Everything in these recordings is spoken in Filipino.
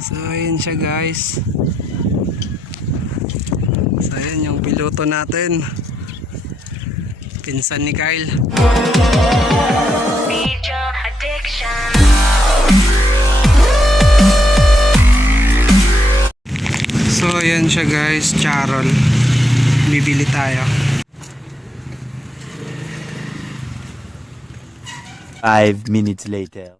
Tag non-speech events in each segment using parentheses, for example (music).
So, ayan siya guys. So, ayan yung piloto natin. Pinsan ni Kyle. Addiction. So, ayan siya guys. Charol. Bibili tayo. Five minutes later.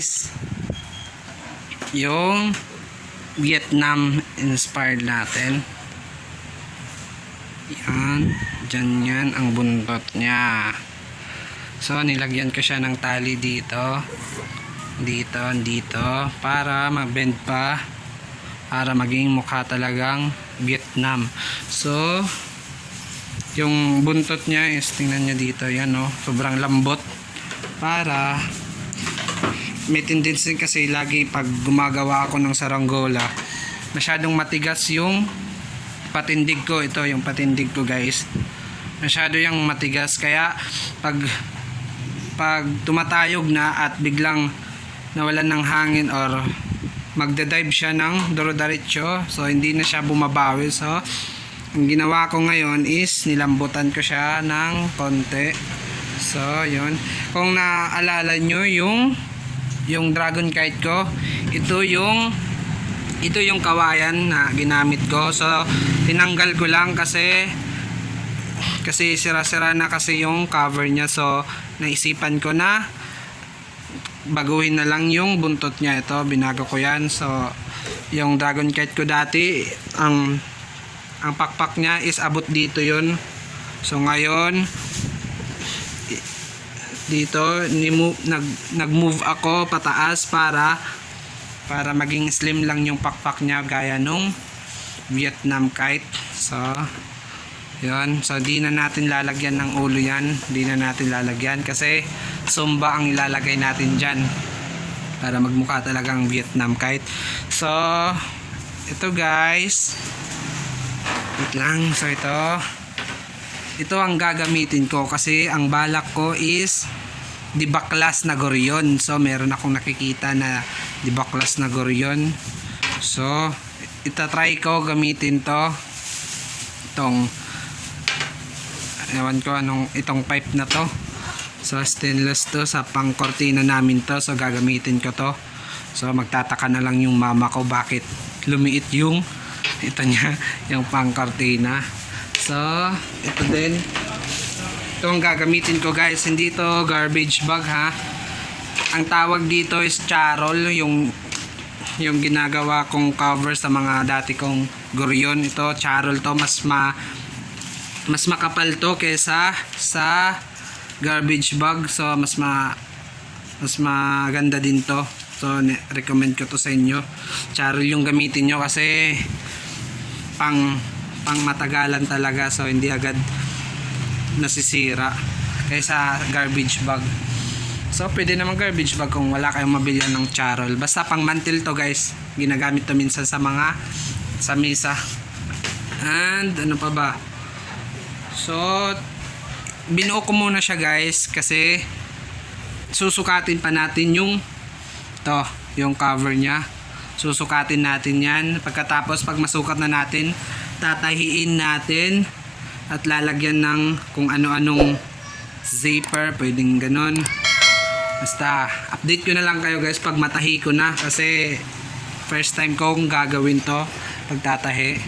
Guys. Yung Vietnam inspired natin. Yan. Diyan yan ang buntot niya. So, nilagyan ko siya ng tali dito. Dito, dito. Para mag-bend pa. Para maging mukha talagang Vietnam. So, yung buntot niya is tingnan niyo dito. Yan oh. Sobrang lambot. Para may tendency kasi lagi pag gumagawa ako ng saranggola masyadong matigas yung patindig ko. Ito yung patindig ko guys. Masyado yung matigas. Kaya pag pag tumatayog na at biglang nawalan ng hangin or magdadive siya ng duro-diretso so hindi na siya bumabawi. So ang ginawa ko ngayon is nilambutan ko siya ng konti. So yun. Kung naaalala nyo yung yung dragon kite ko ito yung ito yung kawayan na ginamit ko. So tinanggal ko lang kasi kasi sira-sira na kasi yung cover niya. So naisipan ko na baguhin na lang yung buntot niya. Ito binago ko yan. So yung dragon kite ko dati ang ang pakpak niya is abot dito yun. So ngayon dito ni-move, nag nag-move ako pataas para para maging slim lang yung pakpak niya gaya nung Vietnam kite. So yun. So di na natin lalagyan ng ulo yan. Di na natin lalagyan kasi sumba ang ilalagay natin dyan para magmukha talagang Vietnam kite. So ito guys. Wait lang. So ito. Ito ang gagamitin ko kasi ang balak ko is dibaklas na goryon so meron akong nakikita na dibaklas na goryon so itatry ko gamitin to. Itong ewan ko anong itong pipe na to. So stainless to sa pang kortina namin to. So gagamitin ko to. So magtataka na lang yung mama ko bakit lumiit yung ito niya (laughs) yung pang kortina so ito din ito ang gagamitin ko guys. Hindi to garbage bag ha? Ang tawag dito is charol yung yung ginagawa kong cover sa mga dati kong guryon ito charol to. Mas ma mas makapal to kesa sa garbage bag. So mas ma mas maganda din to. So recommend ko to sa inyo. Charol yung gamitin nyo kasi pang pang matagalan talaga. So hindi agad nasisira kaysa garbage bag. So pwede naman garbage bag kung wala kayong mabilyan ng charol. Basta pang mantil to guys. Ginagamit to minsan sa mga sa misa. And ano pa ba? So binuo ko muna siya guys kasi susukatin pa natin yung to yung cover niya. Susukatin natin yan. Pagkatapos pag masukat na natin tatahiin natin at lalagyan ng kung ano-anong zipper, pwedeng ganon. Basta, update ko na lang kayo guys pag matahi ko na kasi first time kong gagawin to pagtatahi.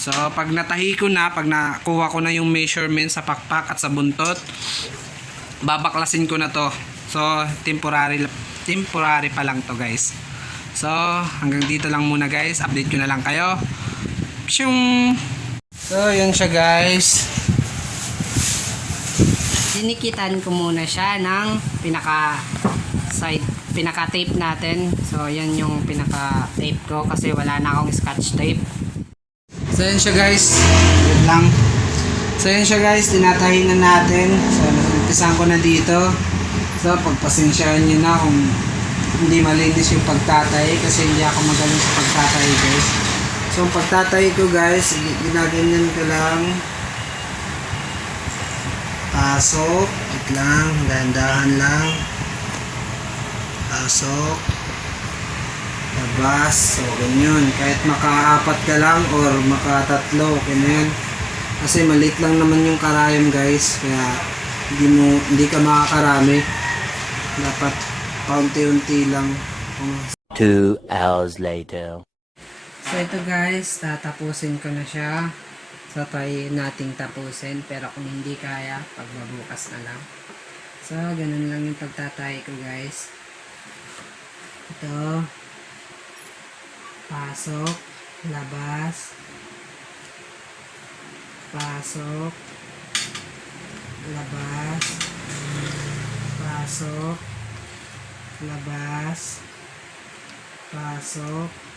So, pag natahi ko na, pag nakuha ko na yung measurement sa pakpak at sa buntot, babaklasin ko na to. So, temporary temporary pa lang to guys. So, hanggang dito lang muna guys. Update ko na lang kayo. Pshung! So, yun siya guys. Dinikitan ko muna siya ng pinaka side pinaka tape natin. So, yan yung pinaka tape ko kasi wala na akong scotch tape. So, yan siya guys. Wait lang. So, yan siya guys. Tinatahin na natin. So, umpisahan ko na dito. So, pagpasensyahan nyo na kung hindi malinis yung pagtatay kasi hindi ako magaling sa pagtatay guys. So, pagtatay ko guys, ginaganyan ko lang. Pasok. Wait lang. Dahan-dahan lang. Pasok. Labas. So, ganyan. Kahit makaapat ka lang or makatatlo, okay na yan. Kasi maliit lang naman yung karayom guys. Kaya hindi mo hindi ka makakarami. Dapat paunti-unti lang. Two hours later. So ito guys, tatapusin ko na siya. So try nating tapusin. Pero kung hindi kaya, pagbabukas na lang. So ganun lang yung pagtatay ko guys. Ito. Pasok. Labas. Pasok. Labas. Pasok. Labas. Pasok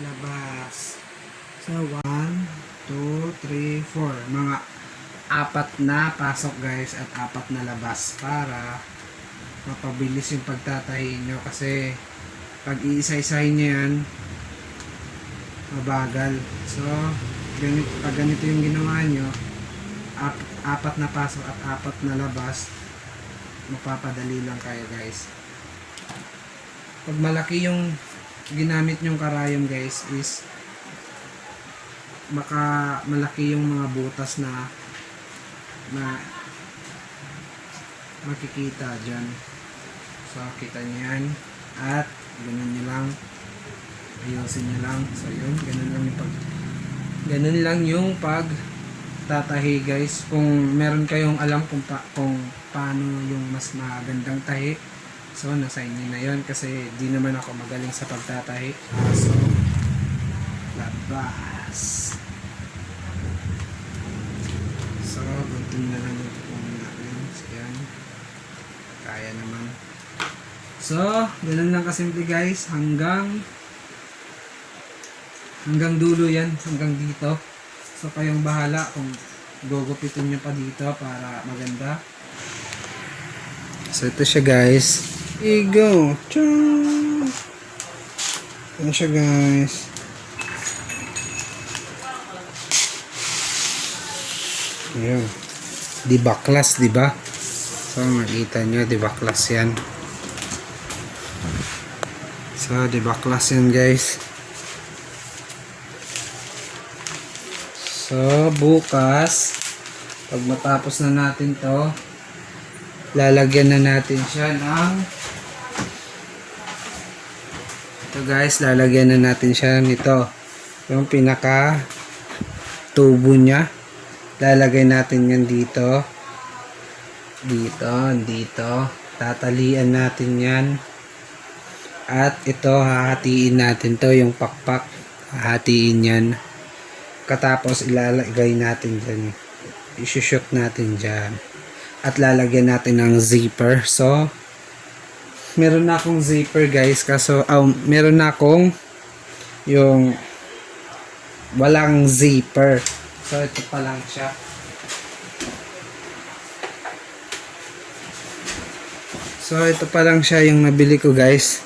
labas. So, 1, 2, 3, 4. Mga apat na pasok guys at apat na labas para mapabilis yung pagtatahi nyo kasi pag iisa-isahin nyo yan mabagal. So, ganit, pag ganito yung ginawa nyo ap, apat na pasok at apat na labas mapapadali lang kayo guys. Pag malaki yung ginamit nyong karayom guys is baka malaki yung mga butas na na makikita dyan. So kita nyo yan. At ganun nyo lang. Ayusin nyo lang. So yun ganun lang yung pag ganun lang yung pag tatahi guys. Kung meron kayong alam kung, pa, kung paano yung mas magandang tahi So, nasa inyo na yun kasi di naman ako magaling sa pagtatahi. Ah, so, labas. So, gunting na lang yung kung natin. So, yan. Kaya naman. So, ganun lang kasimple guys. Hanggang hanggang dulo yan. Hanggang dito. So, kayong bahala kung gugupitin nyo pa dito para maganda. So, ito siya guys. You go. Tchang! Ano siya guys? Ayan. Di baklas, di ba? So, makita nyo, di baklas yan. So, di baklas yan guys. So, bukas, pag matapos na natin to, lalagyan na natin siya ng ito guys lalagyan na natin siya nito. Yung pinaka tubo niya. Lalagay natin yan dito. Dito dito. Tatalian natin yan. At ito hahatiin natin to yung pakpak. Hahatiin yan. Katapos ilalagay natin dyan. Isushoot natin dyan at lalagyan natin ng zipper. So, meron na akong zipper guys. Kaso, oh, meron na akong yung walang zipper. So, ito pa lang siya. So, ito pa lang siya yung nabili ko guys.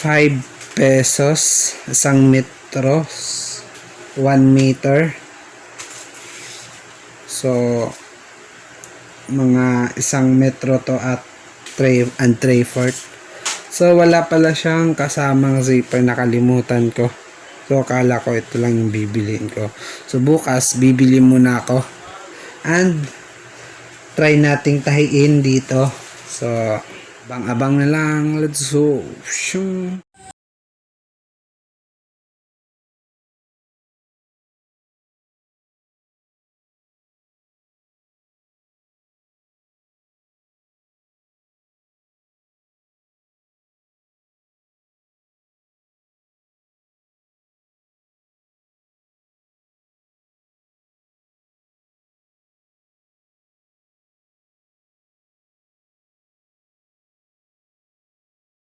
5 pesos. Isang metro. 1 meter. So, mga isang metro to at 3 and 3 fourth. So wala pala siyang kasamang zipper nakalimutan ko. So, akala ko ito lang yung bibiliin ko. So, bukas, bibili muna ako. And, try nating tahiin dito. So, abang-abang na lang. Let's go.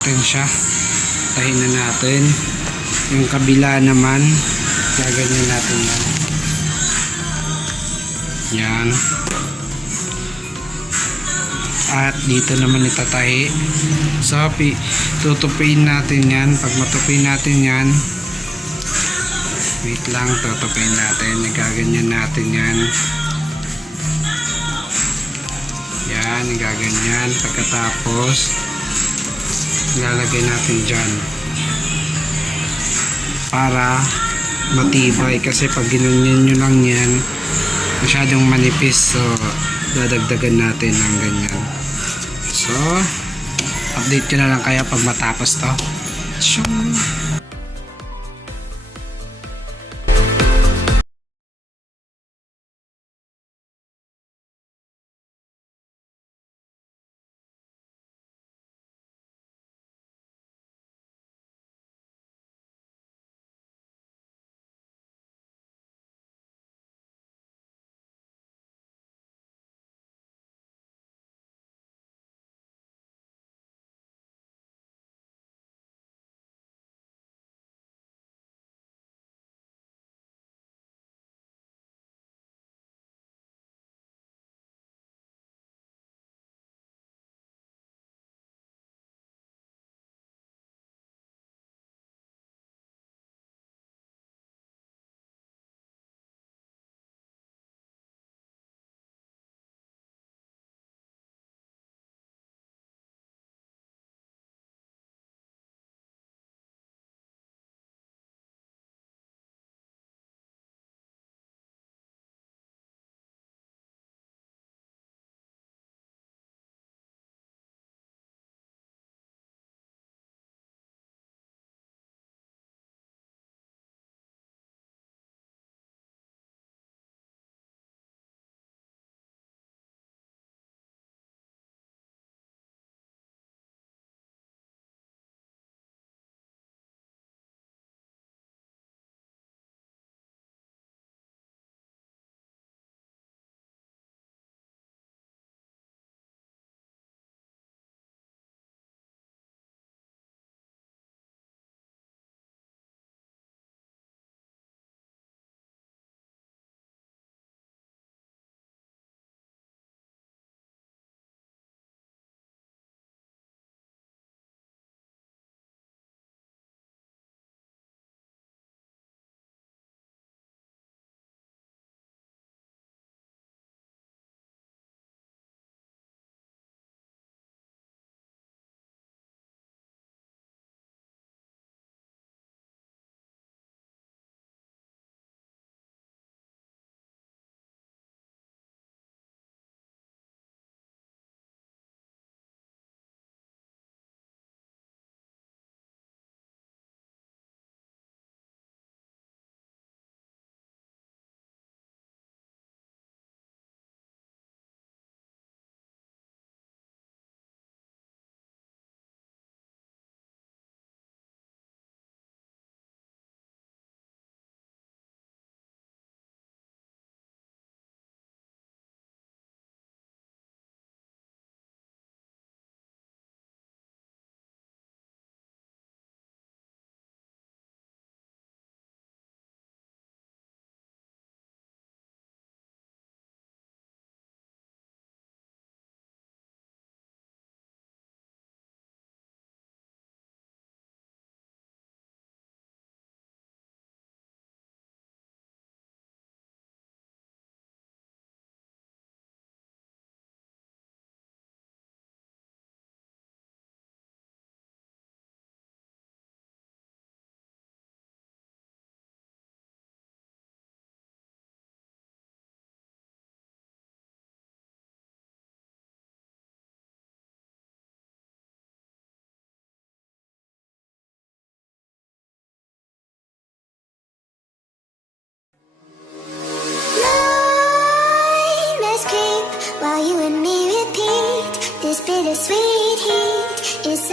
Natin siya. Tahin na natin. Yung kabila naman gaganyan natin yan. Yan. At dito naman itatahi. So pi, tutupiin natin yan. Pag matupiin natin yan wait lang tutupiin natin. Gaganyan natin yan. Yan gaganyan. Pagkatapos ilalagay natin dyan. Para matibay. Kasi pag ginanyan nyo lang yan masyadong manipis. So dadagdagan natin ng ganyan. So update ko na lang kaya pag matapos to. Shoo!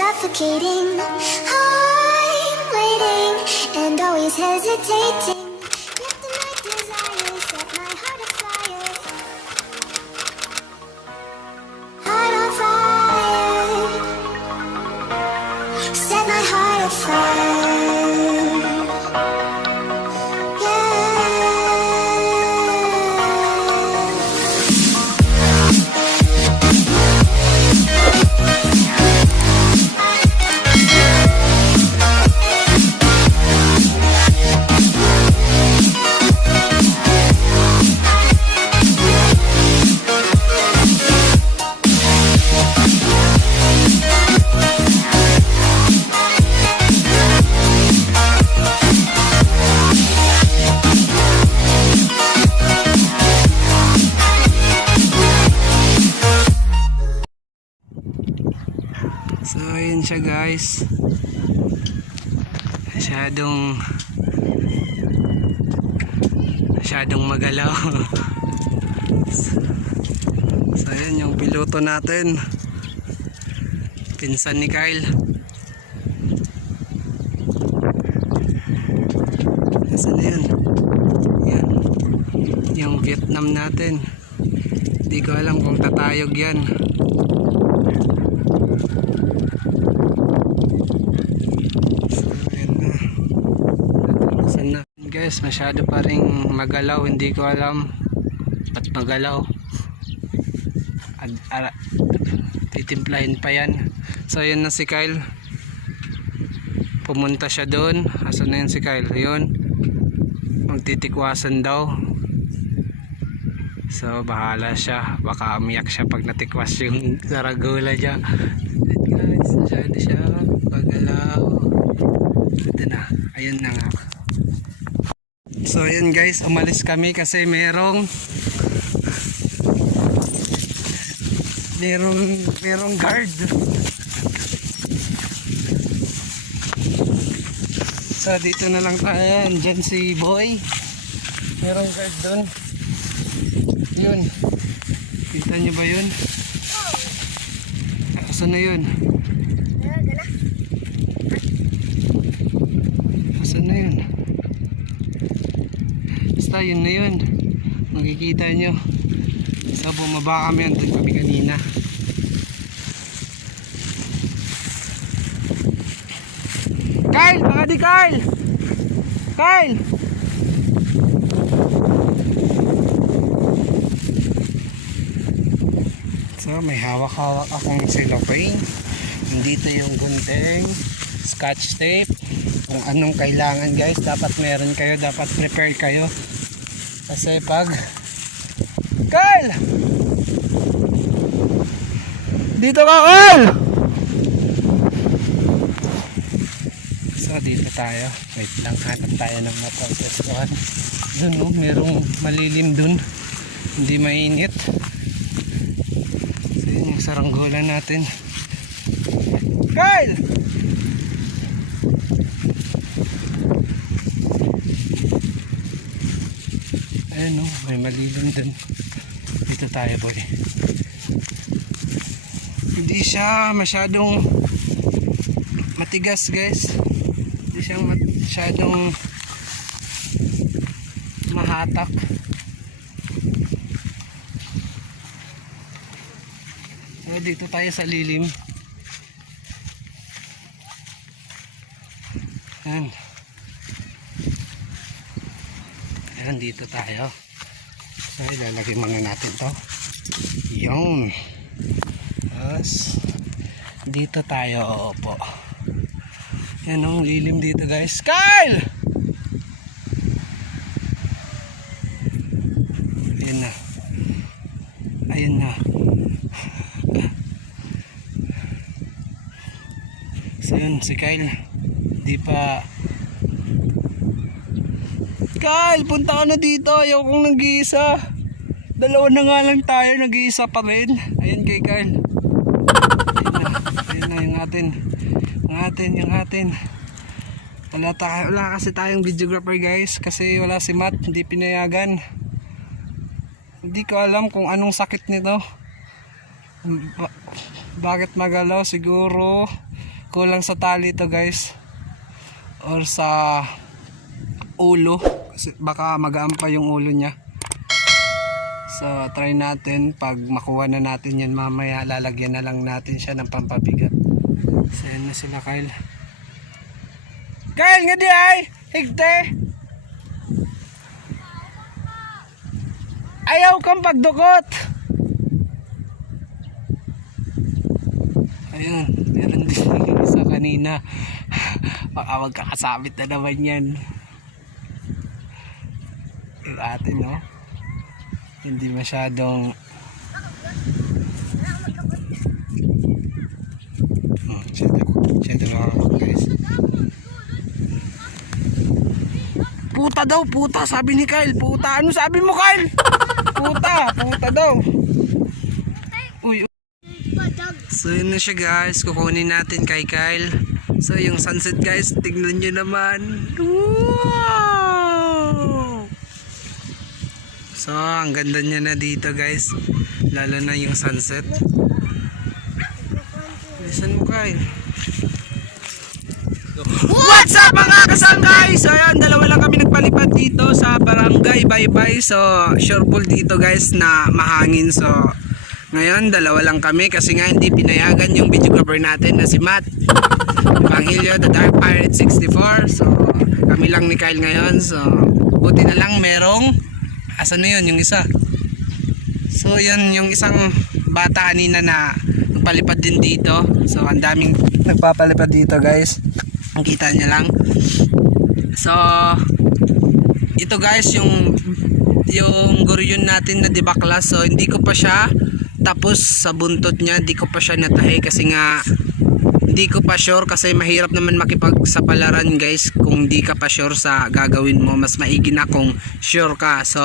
Suffocating. I'm waiting and always hesitating. Ayun siya guys. Masyadong masyadong magalaw. (laughs) so, ayun yung piloto natin. Pinsan ni Kyle. Nasaan na yun? Yan. Yung Vietnam natin. Hindi ko alam kung tatayog yan. Ayan na. Natulusan na. Guys, masyado pa rin magalaw. Hindi ko alam ba't magalaw. Ad, ara, titimplahin pa yan. So, yun na si Kyle. Pumunta siya doon. Asan na yun si Kyle? Yun. Magtitikwasan daw. So, bahala siya. Baka umiyak siya pag natikwas yung (laughs) saragula niya. Guys, masyado siya pagalaw. Ito na. Ayun na nga. So, ayun guys. Umalis kami kasi merong merong merong guard. So, dito na lang tayo. Diyan si Boy. Merong guard doon. Yun. Kita niyo ba yun? Asan na yun? Asan na yun? Basta yun na yun. Makikita nyo. Sa bumaba kami. Andun kami kanina. Kyle! Baka di Kyle! Kyle! So, may hawak-hawak akong cellophane. Nandito yung gunting, scotch tape, kung anong kailangan guys. Dapat meron kayo, dapat prepare kayo. Kasi pag... Kyle! Dito ka, Kyle! So, dito tayo. Wait lang, hanap tayo ng maprosesuhan. Doon, no? Merong malilim dun. Hindi mainit. So, yun yung saranggola natin. Kyle! Ayun, no? May malilim dun. Dito tayo, boy. Hindi siya masyadong matigas, guys. Hindi siya masyadong mahatak. So, dito tayo sa lilim. Yan. Ayan, dito tayo. So, ilalagay muna natin to. Yung. Tapos, dito tayo, opo. Yan ang lilim dito, guys. Kyle! Ayan na. Ayan na. So yun, si Kyle. Di pa... Kyle, punta ka na dito. Ayaw kong nag-iisa. Dalawa na nga lang tayo, nag-iisa pa rin. Ayan kay Kyle. Ayan na, ayan na yung atin. Yung atin, yung atin. Wala, tayo, wala kasi tayong videographer guys. Kasi wala si Matt, hindi pinayagan. Hindi ko alam kung anong sakit nito. Ba- bakit magalaw? Siguro kulang sa tali to guys or sa ulo baka magaan yung ulo niya. So try natin. Pag makuha na natin yan mamaya lalagyan na lang natin siya ng pampabigat. So yan na sila Kyle. Kyle nga di ay! Higte! Ayaw kang pagdukot! Ayun meron din (laughs) isa kanina. (laughs) Baka magkakasabit na naman yan atin no? Hindi masyadong oh, siyempre mga guys. Puta daw puta sabi ni Kyle. Puta ano sabi mo Kyle? Puta puta daw. Uy So yun na siya guys, kukunin natin kay Kyle. So yung sunset guys, tignan nyo naman. Wow! So ang ganda niya na dito guys. Lalo na yung sunset. Listen mo Kyle. What's up mga kasangkay? So ayan, dalawa lang kami nagpalipad dito sa barangay Baybay. So sure full dito guys na mahangin. So ngayon, dalawa lang kami kasi nga hindi pinayagan yung videographer natin na si Matt. Pangilyo, The Dark Pirate 64. So, kami lang ni Kyle ngayon. So, buti na lang merong, asan na yun, yung isa. So, yun, yung isang bata kanina na nagpalipad din dito. So, ang daming nagpapalipad dito guys. Ang kita niya lang. So, ito guys, yung yung guryon natin na dibaklas. So, hindi ko pa siya tapos sa buntot niya, di ko pa siya natahi kasi nga hindi ko pa sure kasi mahirap naman makipagsapalaran guys kung di ka pa sure sa gagawin mo. Mas maigi na kung sure ka. So,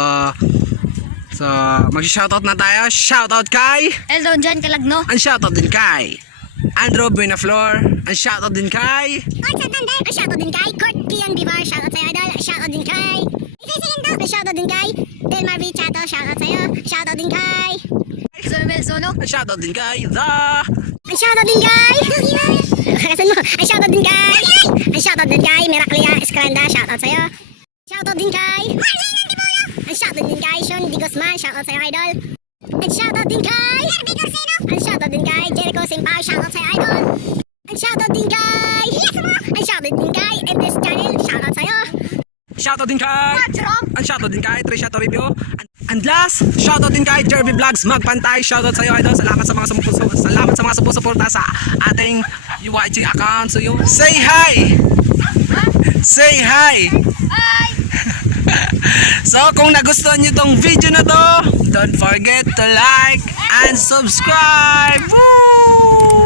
so mag-shoutout na tayo. Shoutout kay Hello, John Kalagno. ang shoutout din kay Andrew Buenaflor. Ang shoutout din kay Kurt Santander, ang shoutout din kay Kurt Kian Bivar, shoutout sa'yo idol, shoutout din kay ang shoutout din kay Delmar V. Chato, shoutout sa'yo, shoutout din kay Sumel Sono. ang shoutout din kay The Ang shoutout din kay Kasan (laughs) mo, ang shoutout din kay Ang shoutout din kay Miraclia Escranda, shoutout sa'yo. Shoutout din kay Ang shoutout din kay Sean Di Guzman, shoutout sa'yo idol. Ang shoutout din kay Ang shoutout din kay Jericho Simpao, shoutout sa'yo idol. Ang shoutout din kay Ang shoutout din kay Endless Channel, shoutout sa'yo Shoutout din kay Ang shoutout din kay Trisha Toribio. And- And last, shoutout din kay Jerby Vlogs Magpantay, shoutout sa iyo idol. Salamat sa mga sumusuporta Salamat sa mga sumusuporta sa ating UYG account. So yung say hi! Say hi! (laughs) So kung nagustuhan niyo tong video na to Don't forget to like and subscribe. Woo!